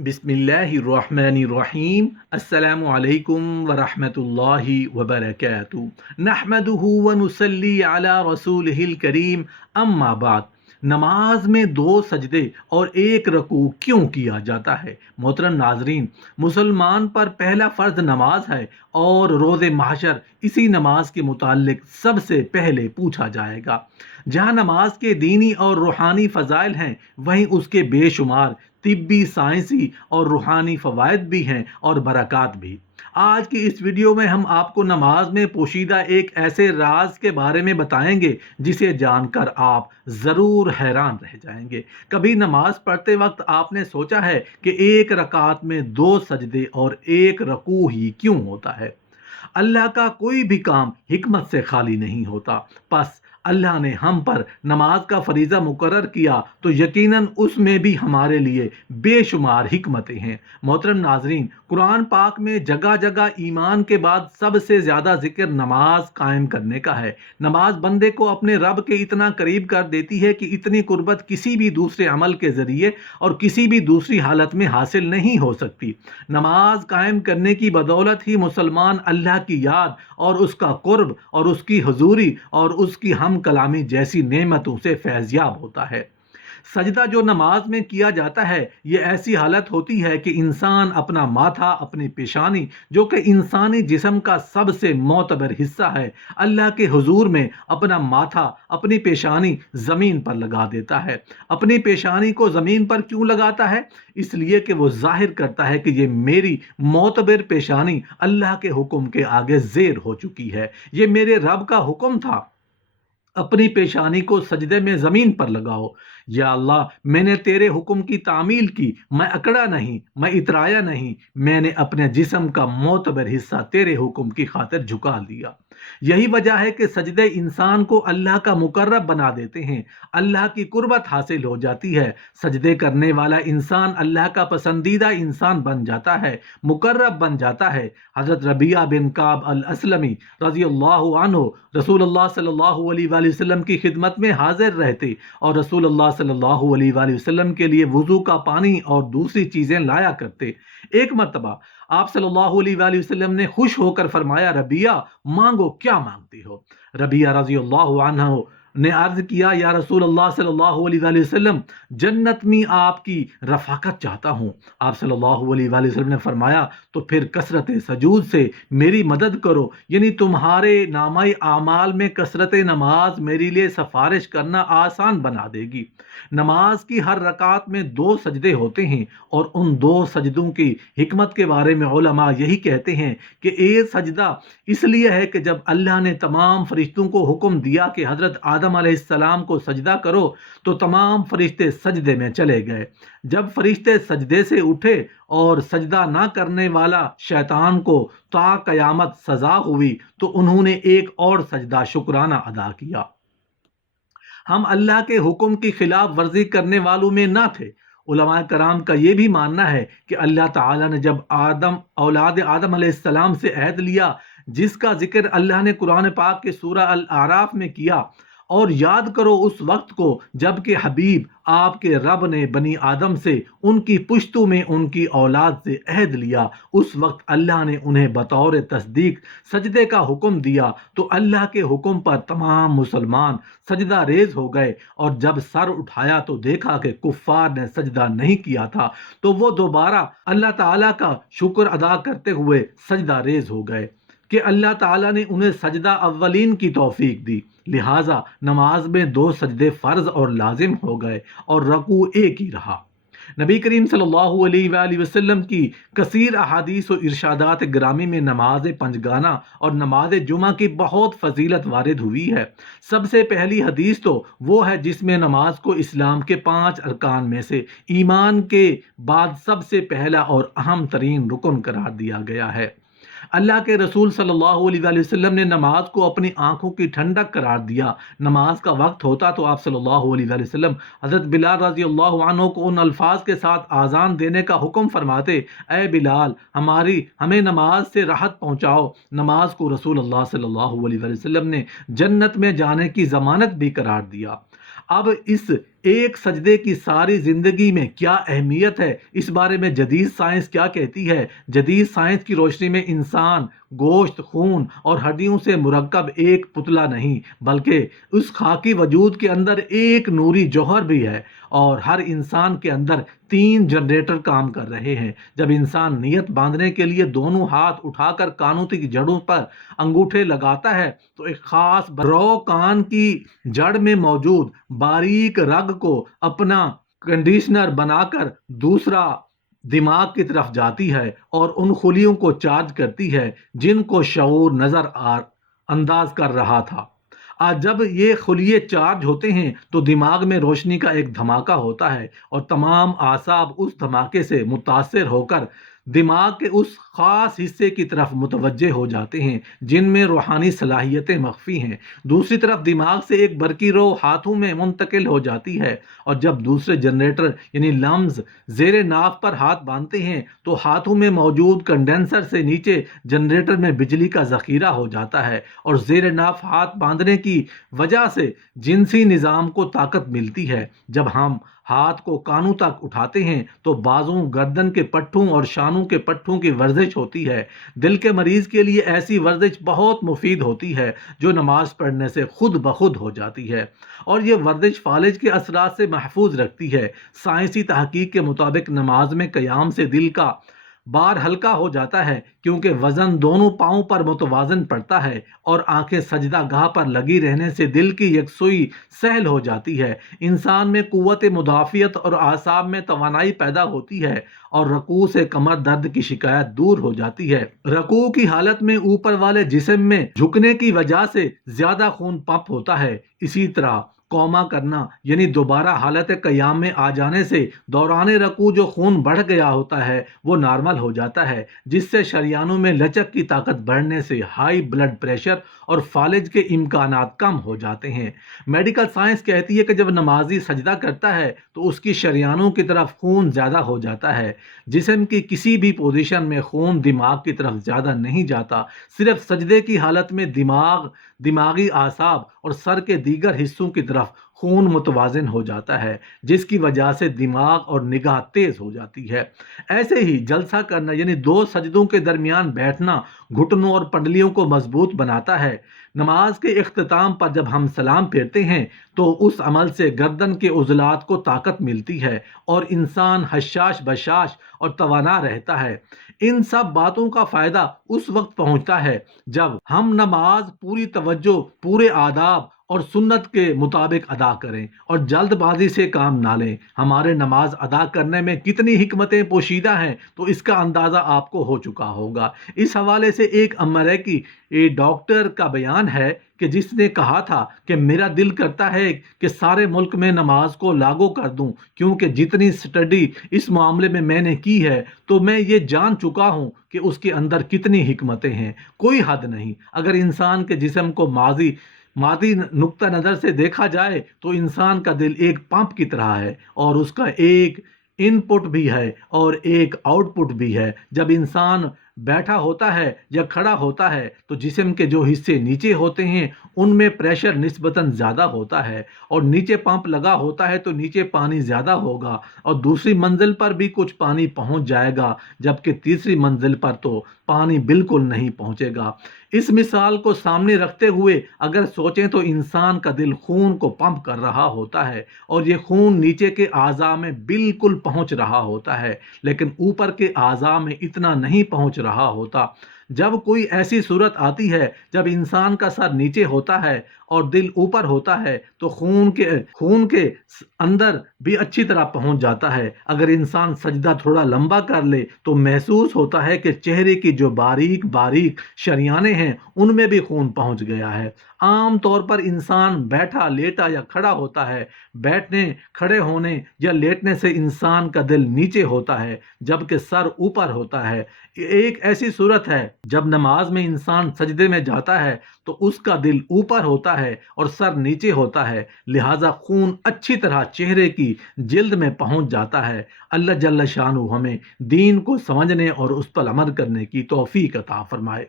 बिस्मिल्लाहिर्रहमानिर्रहीम अस्सलामु अलैकुम वरहमतुल्लाहि वबरकातुहू नहमदुहु व नुसल्ली अला रसूलिहिल करीम अम्मा बाद। नमाज में दो सजदे और एक रकू क्यों किया जाता है? मोहतरम नाजरीन, मुसलमान पर पहला फ़र्ज नमाज है और रोज़े महशर इसी नमाज के मुताल्लिक सबसे पहले पूछा जाएगा। जहाँ नमाज के दीनी और रूहानी फ़ज़ाइल हैं, वहीं उसके बेशुमार तिब्बी, साइंसी और रूहानी फ़वाइद भी हैं और बरक़ात भी। आज की इस वीडियो में हम आपको नमाज में पोशीदा एक ऐसे राज के बारे में बताएंगे जिसे जानकर आप ज़रूर हैरान रह जाएंगे। कभी नमाज पढ़ते वक्त आपने सोचा है कि एक रकात में दो सजदे और एक रकू ही क्यों होता है? अल्लाह का कोई भी काम हिकमत से खाली नहीं होता। बस अल्लाह ने हम पर नमाज का फरीज़ा मुकर्रर किया तो यकीनन उसमें भी हमारे लिए बेशुमार हिकमतें हैं। मोहतरम नाजरीन, कुरान पाक में जगह जगह ईमान के बाद सबसे ज़्यादा जिक्र नमाज कायम करने का है। नमाज बंदे को अपने रब के इतना करीब कर देती है कि इतनी कुर्बत किसी भी दूसरे अमल के ज़रिए और किसी भी दूसरी हालत में हासिल नहीं हो सकती। नमाज कायम करने की बदौलत ही मुसलमान अल्लाह की याद और उसका कुर्ब और उसकी हुजूरी और उसकी हम कलामी जैसी नेमतों से फैज़याब होता है। सजदा जो नमाज में किया जाता है, ये ऐसी हालत होती है कि इंसान अपना माथा, अपनी पेशानी, जो कि इंसानी जिस्म का सबसे मोतबर हिस्सा है, अल्लाह के हुजूर में अपना माथा, अपनी पेशानी ज़मीन पर लगा देता है। अपनी पेशानी को ज़मीन पर क्यों लगाता है? इसलिए कि वो जाहिर करता है कि ये मेरी मोतबर पेशानी अल्लाह के हुक्म के आगे ज़ेर हो चुकी है। ये मेरे रब का हुक्म था, अपनी पेशानी को सजदे में ज़मीन पर लगाओ। या अल्लाह, मैंने तेरे हुक्म की तामील की, मैं अकड़ा नहीं, मैं इतराया नहीं, मैंने अपने जिस्म का मोतबर हिस्सा तेरे हुक्म की खातिर झुका दिया। यही वजह है कि सजदे इंसान को अल्लाह का मुकर्रब बना देते हैं, अल्लाह की कुर्बत हासिल हो जाती है। सजदे करने वाला इंसान अल्लाह का पसंदीदा इंसान बन जाता है, मुकर्रब बन जाता है। हज़रत रबिया बिन काब अल असलमी रज़ी अल्लाहु अन्हु रसूलुल्लाह सल्लल्लाहु अलैहि वसल्लम की खिदमत में हाजिर रहते और रसूलुल्लाह सल्लल्लाहु अलैहि वसल्लम के लिए वुज़ू का पानी और दूसरी चीज़ें लाया करते। एक मर्तबा आप सल्लल्लाहु अलैहि वसल्लम ने खुश होकर फरमाया, रबिया, मांगो, क्या मांगती हो? रबिया रज़ी अल्लाहु अन्हु ने अर्ज किया, या रसूल अल्लाह सल्लल्लाहु अलैहि वसल्लम, जन्नत में आपकी रफ़ाकत चाहता हूँ। आप सल्लल्लाहु अलैहि वसल्लम ने फरमाया, तो फिर कसरत सजूद से मेरी मदद करो, यानी तुम्हारे नामाए आमाल में कसरत नमाज मेरे लिए सिफारिश करना आसान बना देगी। नमाज की हर रकात में दो सजदे होते हैं और उन दो सजदों की हिकमत के बारे में उलमा यही कहते हैं कि एक सजदा इसलिए है कि जब अल्लाह ने तमाम फरिश्तों को हुक्म दिया कि हज़रत आदम अलैहिस्सलाम को सजदा करो, तो तमाम फरिश्ते सजदे में चले गए। जब फरिश्ते सजदे से उठे और सजदा ना करने वाला शैतान को ता क़यामत सज़ा हुई, तो उन्होंने एक और सजदा शुक्राना अदा किया। हम अल्लाह के हुक्म की खिलाफ वर्जी करने वालों में ना थे। उलमाए कराम का ये भी मानना है कि अल्लाह ताला ने जब औलाद आदम अलैहिस्सलाम से अहद लिया, जिसका जिक्र अल्लाह ने कुरान पाक के सूरा अल आराफ में किया, और याद करो उस वक्त को जबकि हबीब आपके रब ने बनी आदम से उनकी पुश्तों में उनकी औलाद से अहद लिया, उस वक्त अल्लाह ने उन्हें बतौर तस्दीक सजदे का हुक्म दिया, तो अल्लाह के हुक्म पर तमाम मुसलमान सजदा रेज हो गए। और जब सर उठाया तो देखा कि कुफ्फार ने सजदा नहीं किया था, तो वो दोबारा अल्लाह ताला का शुक्र अदा करते हुए सजदा रेज हो गए कि अल्लाह ताला ने उन्हें सजदा अव्वलीन की तौफीक दी। लिहाजा नमाज में दो सजदे फ़र्ज और लाजिम हो गए और रकू एक ही रहा। नबी करीम सल्लल्लाहु अलैहि वसल्लम की कसीर अहादीस और इरशादात ग्रामी में नमाज पंजगाना और नमाज जुमा की बहुत फजीलत वारिद हुई है। सबसे पहली हदीस तो वो है जिसमें नमाज को इस्लाम के 5 अरकान में से ईमान के बाद सबसे पहला और अहम तरीन रुकन करार दिया गया है। अल्लाह के रसूल सल्लल्लाहु अलैहि वसल्लम ने नमाज को अपनी आंखों की ठंडक करार दिया। नमाज का वक्त होता तो आप सल्लल्लाहु अलैहि वसल्लम हज़रत बिलाल रज़ी अल्लाहु अन्हु को उन अल्फाज के साथ आज़ान देने का हुक्म फरमाते, ए बिलाल, हमें नमाज से राहत पहुँचाओ। नमाज को रसूल अल्लाह सल्लल्लाहु अलैहि वसल्लम ने जन्नत में जाने की ज़मानत भी करार दिया। अब इस ایک سجدے کی ساری زندگی میں کیا اہمیت ہے، اس بارے میں جدید سائنس کیا کہتی ہے؟ جدید سائنس کی روشنی میں انسان گوشت، خون اور ہڈیوں سے مرکب ایک پتلا نہیں، بلکہ اس خاکی وجود کے اندر ایک نوری جوہر بھی ہے، اور ہر انسان کے اندر 3 جنریٹر کام کر رہے ہیں۔ جب انسان نیت باندھنے کے لیے دونوں ہاتھ اٹھا کر کانوں کی جڑوں پر انگوٹھے لگاتا ہے تو ایک خاص برو کان کی جڑ میں موجود باریک رگ کو اپنا کنڈیشنر بنا کر دوسرا دماغ کی طرف جاتی ہے اور ان خلیوں کو چارج کرتی ہے جن کو شعور نظر انداز کر رہا تھا۔ آج جب یہ خلیے چارج ہوتے ہیں تو دماغ میں روشنی کا ایک دھماکہ ہوتا ہے اور تمام اعصاب اس دھماکے سے متاثر ہو کر دماغ کے اس خاص حصے کی طرف متوجہ ہو جاتے ہیں جن میں روحانی صلاحیتیں مخفی ہیں۔ دوسری طرف دماغ سے ایک برقی رو ہاتھوں میں منتقل ہو جاتی ہے، اور جب دوسرے جنریٹر یعنی لمز زیر ناف پر ہاتھ باندھتے ہیں تو ہاتھوں میں موجود کنڈینسر سے نیچے جنریٹر میں بجلی کا ذخیرہ ہو جاتا ہے، اور زیر ناف ہاتھ باندھنے کی وجہ سے جنسی نظام کو طاقت ملتی ہے۔ جب ہم ہاتھ کو کانوں تک اٹھاتے ہیں تو بازوں، گردن کے پٹھوں اور شانوں کے پٹھوں کی ورزش ہوتی ہے۔ دل کے مریض کے لیے ایسی ورزش بہت مفید ہوتی ہے جو نماز پڑھنے سے خود بخود ہو جاتی ہے، اور یہ ورزش فالج کے اثرات سے محفوظ رکھتی ہے۔ سائنسی تحقیق کے مطابق نماز میں قیام سے دل کا بار ہلکا ہو جاتا ہے کیونکہ وزن دونوں پاؤں پر متوازن پڑتا ہے، اور آنکھیں سجدہ گاہ پر لگی رہنے سے دل کی یکسوئی سہل ہو جاتی ہے۔ انسان میں قوت مدافعت اور اعصاب میں توانائی پیدا ہوتی ہے، اور رکوع سے کمر درد کی شکایت دور ہو جاتی ہے۔ رکوع کی حالت میں اوپر والے جسم میں جھکنے کی وجہ سے زیادہ خون پمپ ہوتا ہے۔ اسی طرح قوما کرنا یعنی دوبارہ حالت قیام میں آ جانے سے دوران رکوع جو خون بڑھ گیا ہوتا ہے وہ نارمل ہو جاتا ہے، جس سے شریانوں میں لچک کی طاقت بڑھنے سے ہائی بلڈ پریشر اور فالج کے امکانات کم ہو جاتے ہیں۔ میڈیکل سائنس کہتی ہے کہ جب نمازی سجدہ کرتا ہے تو اس کی شریانوں کی طرف خون زیادہ ہو جاتا ہے۔ جسم کی کسی بھی پوزیشن میں خون دماغ کی طرف زیادہ نہیں جاتا، صرف سجدے کی حالت میں دماغی اعصاب اور سر کے دیگر حصوں کی طرف خون متوازن ہو جاتا ہے، جس کی وجہ سے دماغ اور نگاہ تیز ہو جاتی ہے۔ ایسے ہی جلسہ کرنا یعنی 2 سجدوں کے درمیان بیٹھنا گھٹنوں اور پنڈلیوں کو مضبوط بناتا ہے۔ نماز کے اختتام پر جب ہم سلام پھیرتے ہیں تو اس عمل سے گردن کے عضلات کو طاقت ملتی ہے اور انسان حشاش بشاش اور توانا رہتا ہے۔ ان سب باتوں کا فائدہ اس وقت پہنچتا ہے جب ہم نماز پوری توجہ، پورے آداب اور سنت کے مطابق ادا کریں اور جلد بازی سے کام نہ لیں۔ ہمارے نماز ادا کرنے میں کتنی حکمتیں پوشیدہ ہیں تو اس کا اندازہ آپ کو ہو چکا ہوگا۔ اس حوالے سے ایک امریکی ڈاکٹر کا بیان ہے کہ جس نے کہا تھا کہ میرا دل کرتا ہے کہ سارے ملک میں نماز کو لاگو کر دوں، کیونکہ جتنی سٹڈی اس معاملے میں میں نے کی ہے تو میں یہ جان چکا ہوں کہ اس کے اندر کتنی حکمتیں ہیں، کوئی حد نہیں۔ اگر انسان کے جسم کو مادی نقطہ نظر سے دیکھا جائے تو انسان کا دل ایک پمپ کی طرح ہے، اور اس کا ایک ان پٹ بھی ہے اور ایک آؤٹ پٹ بھی ہے۔ جب انسان بیٹھا ہوتا ہے یا کھڑا ہوتا ہے تو جسم کے جو حصے نیچے ہوتے ہیں ان میں پریشر نسبتاً زیادہ ہوتا ہے، اور نیچے پمپ لگا ہوتا ہے تو نیچے پانی زیادہ ہوگا اور دوسری منزل پر بھی کچھ پانی پہنچ جائے گا، جبکہ تیسری منزل پر تو پانی بالکل نہیں پہنچے گا۔ اس مثال کو سامنے رکھتے ہوئے اگر سوچیں تو انسان کا دل خون کو پمپ کر رہا ہوتا ہے، اور یہ خون نیچے کے اعضاء میں بالکل پہنچ رہا ہوتا ہے، لیکن اوپر کے اعضاء میں اتنا نہیں پہنچ رہا ہوتا۔ جب کوئی ایسی صورت آتی ہے جب انسان کا سر نیچے ہوتا ہے اور دل اوپر ہوتا ہے تو خون کے اندر بھی اچھی طرح پہنچ جاتا ہے۔ اگر انسان سجدہ تھوڑا لمبا کر لے تو محسوس ہوتا ہے کہ چہرے کی جو باریک باریک شریانیں ہیں ان میں بھی خون پہنچ گیا ہے۔ عام طور پر انسان بیٹھا، لیٹا یا کھڑا ہوتا ہے۔ بیٹھنے، کھڑے ہونے یا لیٹنے سے انسان کا دل نیچے ہوتا ہے جبکہ سر اوپر ہوتا ہے۔ ایک ایسی صورت ہے جب نماز میں انسان سجدے میں جاتا ہے تو اس کا دل اوپر ہوتا ہے اور سر نیچے ہوتا ہے، لہٰذا خون اچھی طرح چہرے کی جلد میں پہنچ جاتا ہے۔ اللہ جل شانہ ہمیں دین کو سمجھنے اور اس پر عمل کرنے کی توفیق عطا فرمائے۔